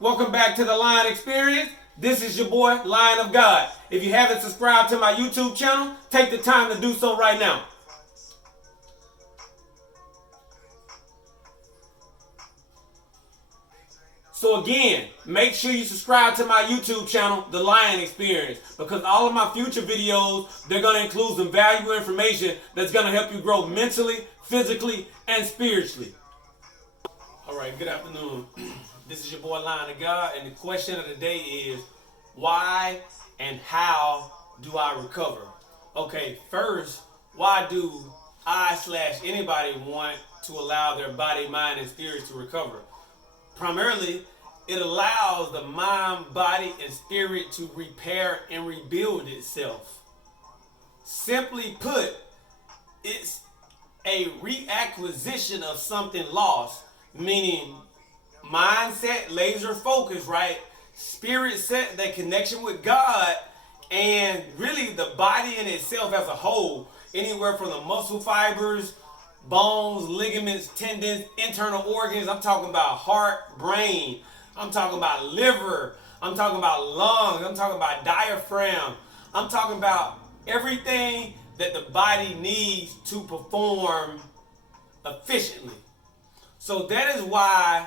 Welcome back to the Lion Experience. This is your boy, Lion of God. If you haven't subscribed to my YouTube channel, take the time to do so right now. So again, make sure you subscribe to my YouTube channel, The Lion Experience, because all of my future videos, they're going to include some valuable information that's going to help you grow mentally, physically, and spiritually. All right, good afternoon. This is your boy, Lion of God, and the question of the day is, why and how do I recover? Okay, first, why do I/anybody want to allow their body, mind, and spirit to recover? Primarily, it allows the mind, body, and spirit to repair and rebuild itself. Simply put, it's a reacquisition of something lost, meaning mindset, laser focus, right? Spirit set, that connection with God, and really the body in itself as a whole, anywhere from the muscle fibers, bones, ligaments, tendons, internal organs. I'm talking about heart, brain. I'm talking about liver. I'm talking about lungs. I'm talking about diaphragm. I'm talking about everything that the body needs to perform efficiently. So that is why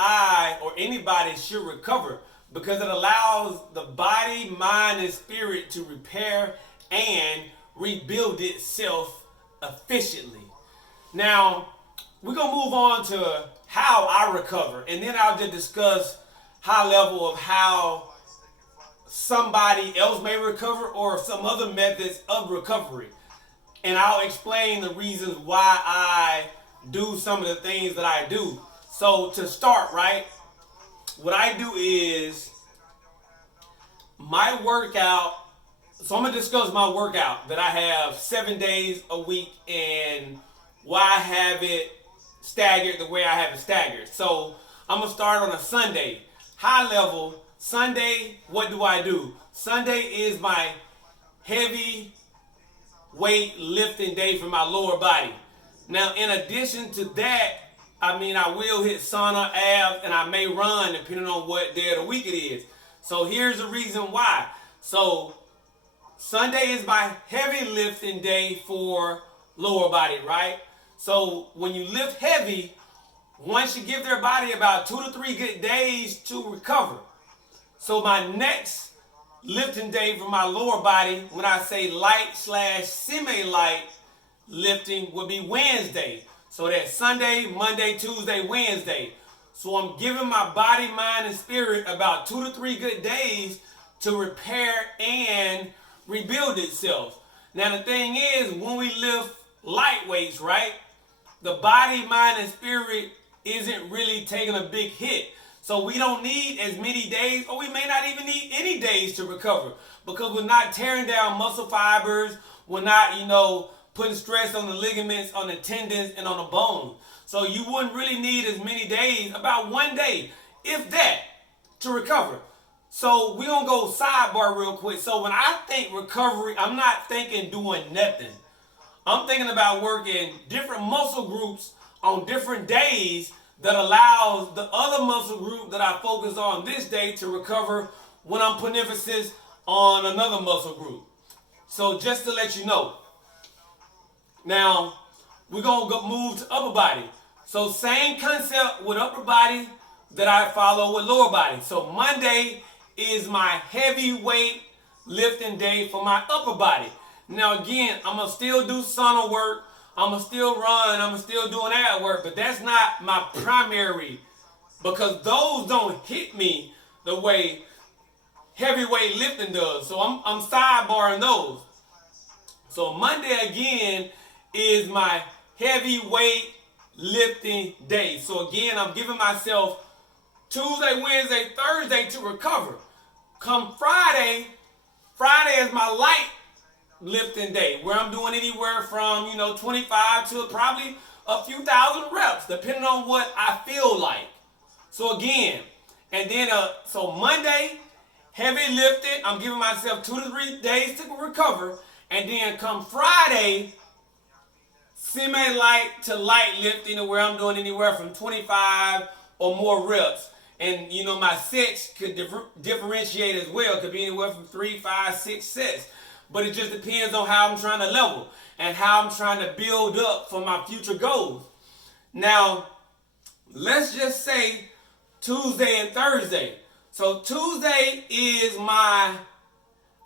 I or anybody should recover, because it allows the body, mind, and spirit to repair and rebuild itself efficiently. Now, we're going to move on to how I recover, and then I'll just discuss high level of how somebody else may recover or some other methods of recovery. And I'll explain the reasons why I do some of the things that I do. So to start, right, what I do is my workout. So I'm going to discuss my workout that I have 7 days a week and why I have it staggered the way I have it staggered. So I'm going to start on a Sunday. High level, Sunday, what do I do? Sunday is my heavy weight lifting day for my lower body. Now, in addition to that, I will hit sauna, abs, and I may run depending on what day of the week it is. So here's the reason why. So Sunday is my heavy lifting day for lower body, right? So when you lift heavy, one should give their body about 2 to 3 good days to recover. So my next lifting day for my lower body, when I say light/semi-light lifting, would be Wednesday. So that's Sunday, Monday, Tuesday, Wednesday. So I'm giving my body, mind, and spirit about 2 to 3 good days to repair and rebuild itself. Now the thing is, when we lift light weights, right, the body, mind, and spirit isn't really taking a big hit. So we don't need as many days, or we may not even need any days to recover, because we're not tearing down muscle fibers. We're not, putting stress on the ligaments, on the tendons, and on the bones. So you wouldn't really need as many days, about 1 day, if that, to recover. So we're going to go sidebar real quick. So when I think recovery, I'm not thinking doing nothing. I'm thinking about working different muscle groups on different days that allows the other muscle group that I focus on this day to recover when I'm putting emphasis on another muscle group. So just to let you know. Now, we're going to move to upper body. So same concept with upper body that I follow with lower body. So Monday is my heavyweight lifting day for my upper body. Now again, I'm going to still do sauna work. I'm going to still run. I'm still doing ab work. But that's not my primary, because those don't hit me the way heavyweight lifting does. So I'm sidebarring those. So Monday again is my heavyweight lifting day. So again, I'm giving myself Tuesday, Wednesday, Thursday to recover. Come Friday is my light lifting day, where I'm doing anywhere from 25 to probably a few thousand reps, depending on what I feel like. So again, and then so Monday, heavy lifting, I'm giving myself 2 to 3 days to recover, and then come Friday, semi-light to light lifting, where I'm doing anywhere from 25 or more reps. And my sets could differentiate as well. It could be anywhere from 3, 5, 6 sets. But it just depends on how I'm trying to level and how I'm trying to build up for my future goals. Now, let's just say Tuesday and Thursday. So Tuesday is my,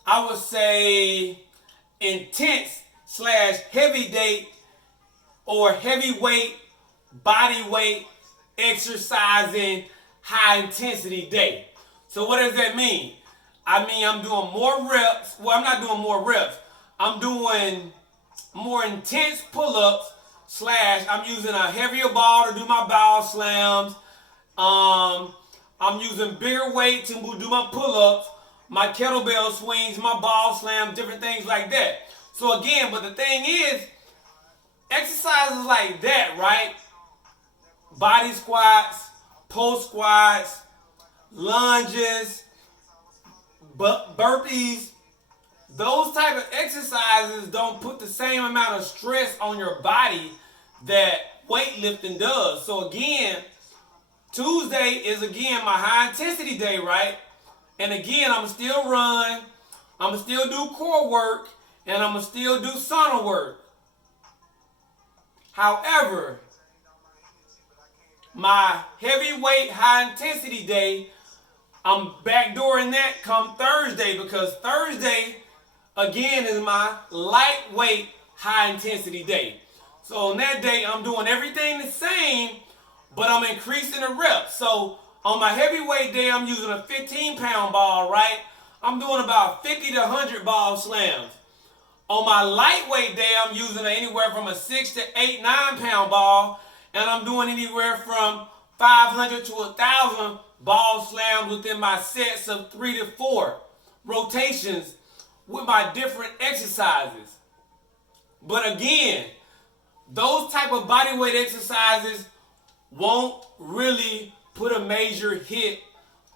I would say, intense / heavy day or heavyweight, body weight, exercising, high intensity day. So what does that mean? I mean, I'm doing more reps. Well, I'm not doing more reps. I'm doing more intense pull-ups / I'm using a heavier ball to do my ball slams. I'm using bigger weight to do my pull-ups, my kettlebell swings, my ball slams, different things like that. So again, but the thing is, exercises like that, right? Body squats, post squats, lunges, burpees, those type of exercises don't put the same amount of stress on your body that weightlifting does. So again, Tuesday is again my high intensity day, right? And again, I'm still run, I'm still do core work, and I'm still do sauna work. However, my heavyweight high intensity day, I'm backdooring that come Thursday, because Thursday again is my lightweight high intensity day. So on that day, I'm doing everything the same, but I'm increasing the reps. So on my heavyweight day, I'm using a 15-pound ball, right? I'm doing about 50 to 100 ball slams. On my lightweight day, I'm using anywhere from a 6 to 8, 9-pound ball, and I'm doing anywhere from 500 to 1,000 ball slams within my sets of 3 to 4 rotations with my different exercises. But again, those type of bodyweight exercises won't really put a major hit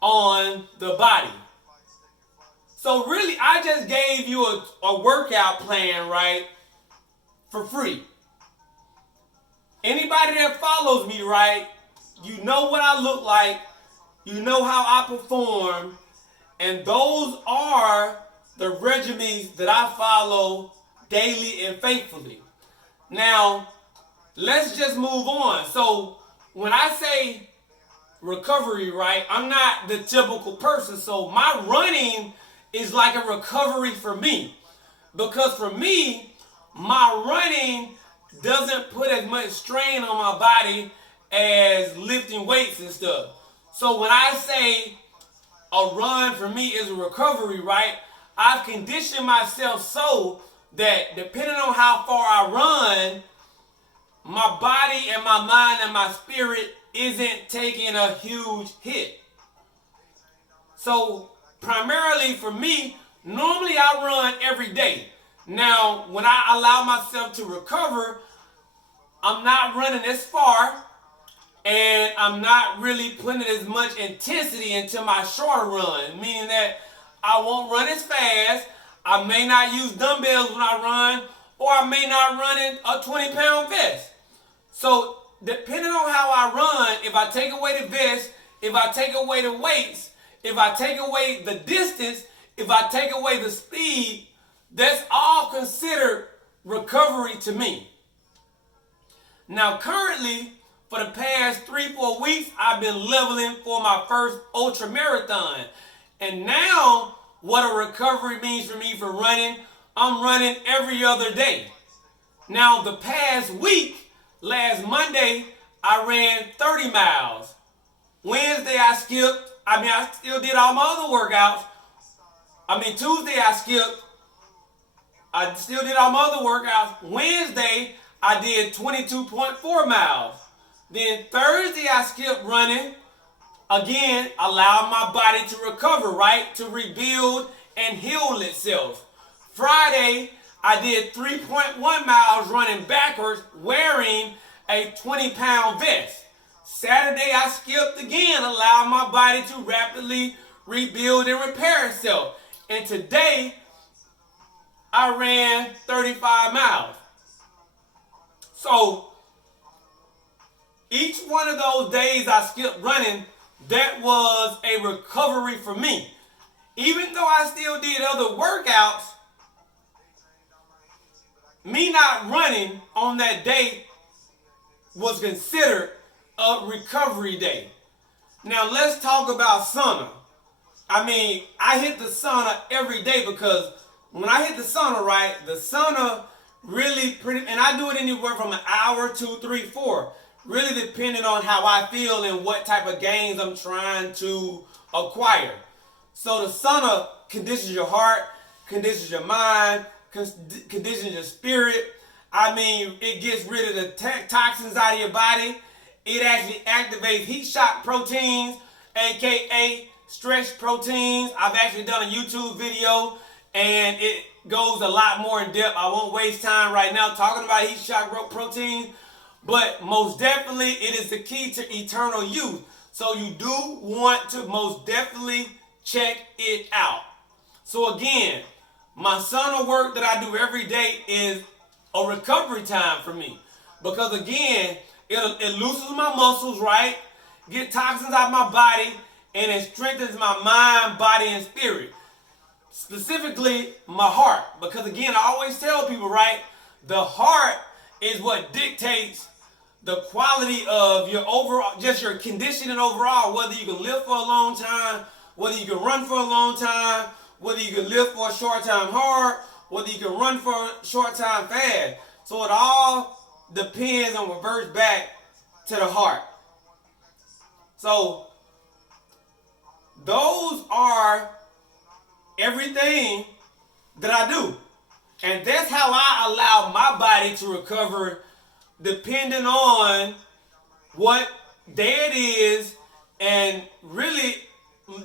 on the body. So really, I just gave you a workout plan, right, for free. Anybody that follows me, right, you know what I look like, you know how I perform, and those are the regimens that I follow daily and faithfully. Now, let's just move on. So when I say recovery, right, I'm not the typical person. So my running is like a recovery for me. Because for me, my running doesn't put as much strain on my body as lifting weights and stuff. So when I say a run for me is a recovery, right, I've conditioned myself so that depending on how far I run, my body and my mind and my spirit isn't taking a huge hit. So primarily for me, normally I run every day. Now, when I allow myself to recover, I'm not running as far, and I'm not really putting as much intensity into my shorter run, meaning that I won't run as fast, I may not use dumbbells when I run, or I may not run in a 20-pound vest. So depending on how I run, if I take away the vest, if I take away the weights, if I take away the distance, if I take away the speed, that's all considered recovery to me. Now currently, for the past 3-4 weeks, I've been leveling for my first ultra marathon. And now, what a recovery means for me for running, I'm running every other day. Now, the past week, last Monday, I ran 30 miles. Wednesday, I skipped. I still did all my other workouts. Tuesday, I skipped. I still did all my other workouts. Wednesday, I did 22.4 miles. Then Thursday, I skipped running. Again, allowing my body to recover, right? To rebuild and heal itself. Friday, I did 3.1 miles running backwards, wearing a 20-pound vest. Saturday, I skipped again, allowing my body to rapidly rebuild and repair itself. And today, I ran 35 miles. So, each one of those days I skipped running that was a recovery for me. Even though I still did other workouts, me not running on that day was considered a recovery day. Now let's talk about sauna. I hit the sauna every day because when I hit the sauna, right, the sauna really and I do it anywhere from an hour, 2, 3, 4, really depending on how I feel and what type of gains I'm trying to acquire. So the sauna conditions your heart, conditions your mind, conditions your spirit. It gets rid of the toxins out of your body. It actually activates heat shock proteins, aka stretch proteins. I've actually done a YouTube video and it goes a lot more in depth. I won't waste time right now talking about heat shock proteins, but most definitely it is the key to eternal youth. So you do want to most definitely check it out. So again, my sauna work that I do every day is a recovery time for me. Because again, it loosens my muscles, right? Get toxins out of my body, and it strengthens my mind, body, and spirit. Specifically, my heart. Because again, I always tell people, right? The heart is what dictates the quality of your overall, just your conditioning overall, whether you can live for a long time, whether you can run for a long time, whether you can live for a short time hard, whether you can run for a short time fast. So it all depends and reverts back to the heart. So those are everything that I do. And that's how I allow my body to recover depending on what day it is, and really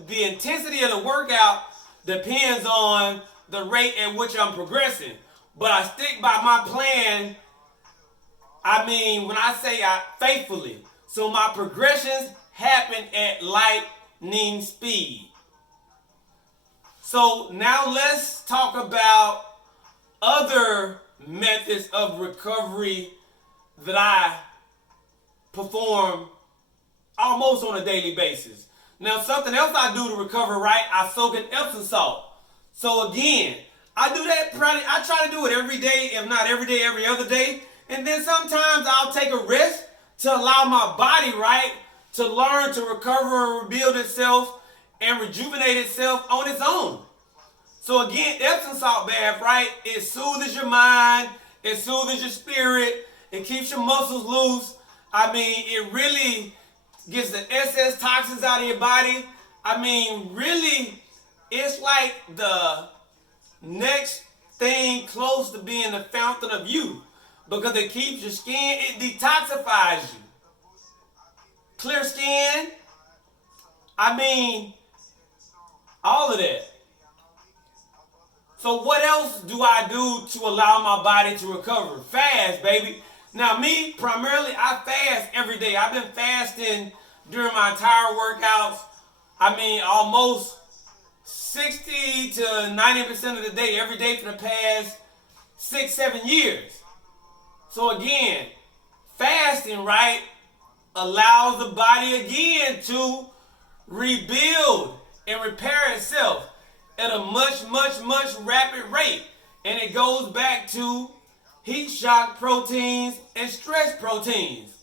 the intensity of the workout depends on the rate at which I'm progressing. But I stick by my plan, when I say faithfully. So my progressions happen at lightning speed. So now let's talk about other methods of recovery that I perform almost on a daily basis. Now something else I do to recover, right? I soak in Epsom salt. So again, I do that I try to do it every day, if not every day, every other day. And then sometimes I'll take a rest to allow my body, right, to learn to recover and rebuild itself and rejuvenate itself on its own. So again, Epsom salt bath, right, it soothes your mind, it soothes your spirit, it keeps your muscles loose. It really gets the excess toxins out of your body. Really, it's like the next thing close to being the fountain of youth, because it keeps your skin, it detoxifies you. Clear skin, all of that. So what else do I do to allow my body to recover? Fast, baby. Now me, primarily, I fast every day. I've been fasting during my entire workouts. Almost 60 to 90% of the day, every day for the past 6-7 years. So again, fasting, right, allows the body again to rebuild and repair itself at a much, much, much rapid rate. And it goes back to heat shock proteins and stress proteins.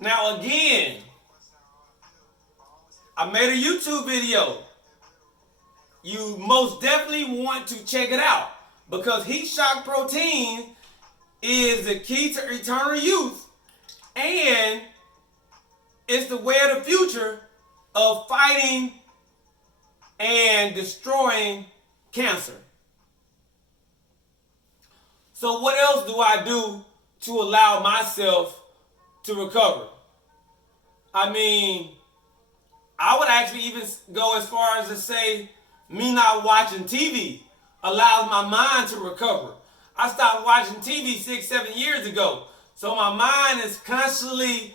Now again, I made a YouTube video. You most definitely want to check it out, because heat shock protein is the key to eternal youth, and it's the way of the future of fighting and destroying cancer. So what else do I do to allow myself to recover? I would actually even go as far as to say me not watching TV allows my mind to recover. I stopped watching TV 6-7 years ago. So my mind is constantly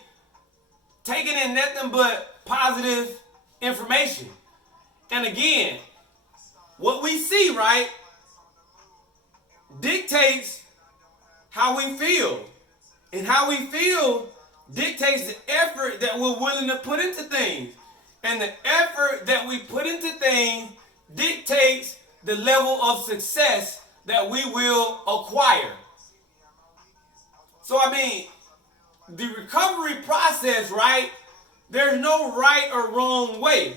taking in nothing but positive information. And again, what we see, right, dictates how we feel. And how we feel dictates the effort that we're willing to put into things. And the effort that we put into things dictates the level of success that we will acquire. So I mean, the recovery process, right? There's no right or wrong way.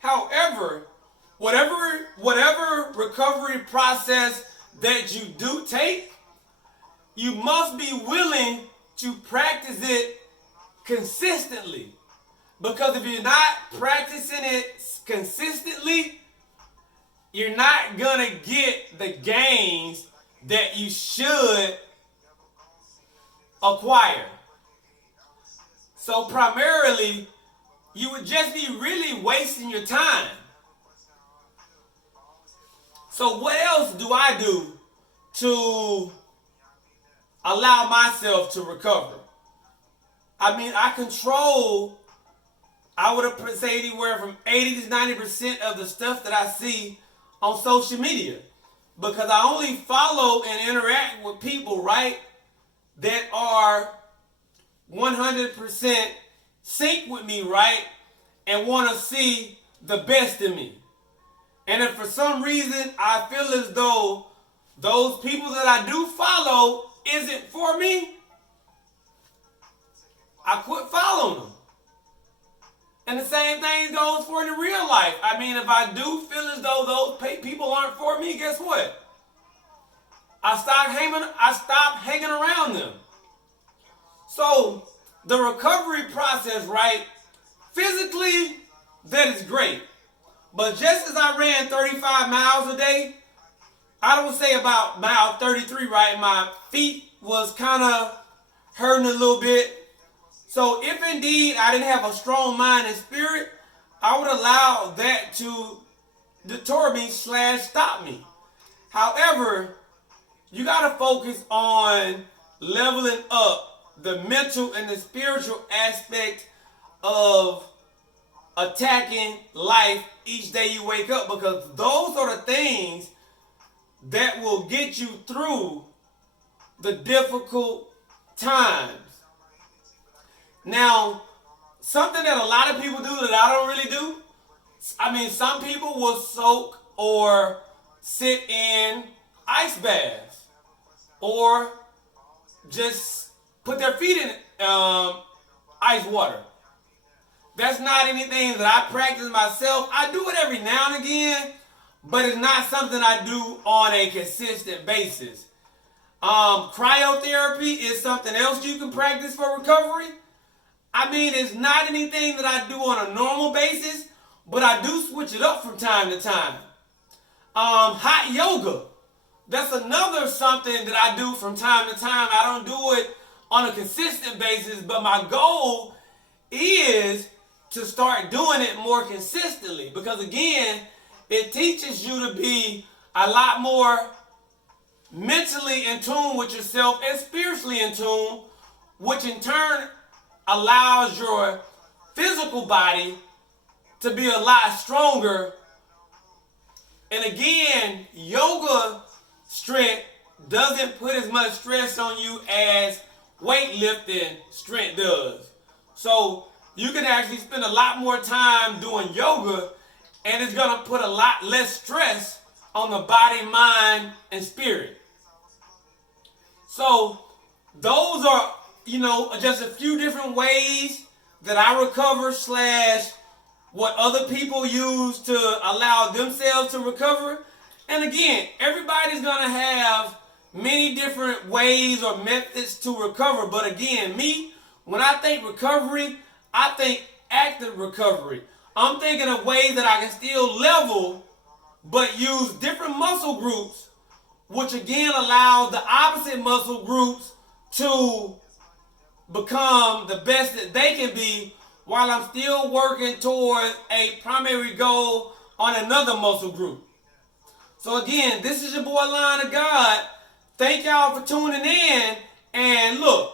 However, whatever recovery process that you do take, you must be willing to practice it consistently. Because if you're not practicing it consistently, you're not going to get the gains that you should acquire. So primarily, you would just be really wasting your time. So what else do I do to allow myself to recover? I mean, I control, I would say anywhere from 80 to 90% of the stuff that I see on social media. Because I only follow and interact with people, right, that are 100% sync with me, right, and want to see the best in me. And if for some reason I feel as though those people that I do follow isn't for me, I quit following them. And the same thing goes for the real life. I mean, if I do feel as though those people aren't for me, guess what? I stop hanging around them. So the recovery process, right? Physically, that is great. But just as I ran 35 miles a day, I would say about mile 33, right? My feet was kind of hurting a little bit. So if indeed I didn't have a strong mind and spirit, I would allow that to deter me / stop me. However, you got to focus on leveling up the mental and the spiritual aspect of attacking life each day you wake up, because those are the things that will get you through the difficult times. Now, something that a lot of people do that I don't really do, I mean, some people will soak or sit in ice baths or just put their feet in ice water. That's not anything that I practice myself. I do it every now and again, but it's not something I do on a consistent basis. Cryotherapy is something else you can practice for recovery. I mean, it's not anything that I do on a normal basis, but I do switch it up from time to time. Hot yoga. That's another something that I do from time to time. I don't do it on a consistent basis, but my goal is to start doing it more consistently, because again, it teaches you to be a lot more mentally in tune with yourself and spiritually in tune, which in turn allows your physical body to be a lot stronger. And again, yoga strength doesn't put as much stress on you as weightlifting strength does. So you can actually spend a lot more time doing yoga, and it's going to put a lot less stress on the body, mind, and spirit. So those are, just a few different ways that I recover / what other people use to allow themselves to recover. And again, everybody's going to have many different ways or methods to recover. But again, when I think recovery, I think active recovery. I'm thinking of ways that I can still level, but use different muscle groups, which again allows the opposite muscle groups to become the best that they can be, while I'm still working towards a primary goal on another muscle group. So again, this is your boy Lion of God. Thank y'all for tuning in. And look,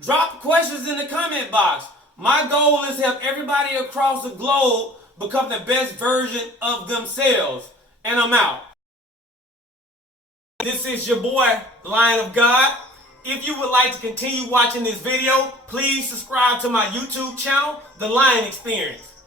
drop questions in the comment box. My goal is to help everybody across the globe become the best version of themselves. And I'm out. This is your boy, Lion of God. If you would like to continue watching this video, please subscribe to my YouTube channel, The Lion Experience.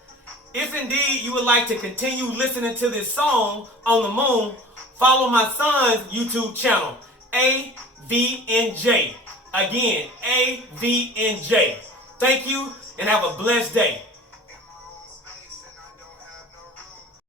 If indeed you would like to continue listening to this song on the moon, follow my son's YouTube channel, AVNJ. Again, AVNJ. Thank you and have a blessed day.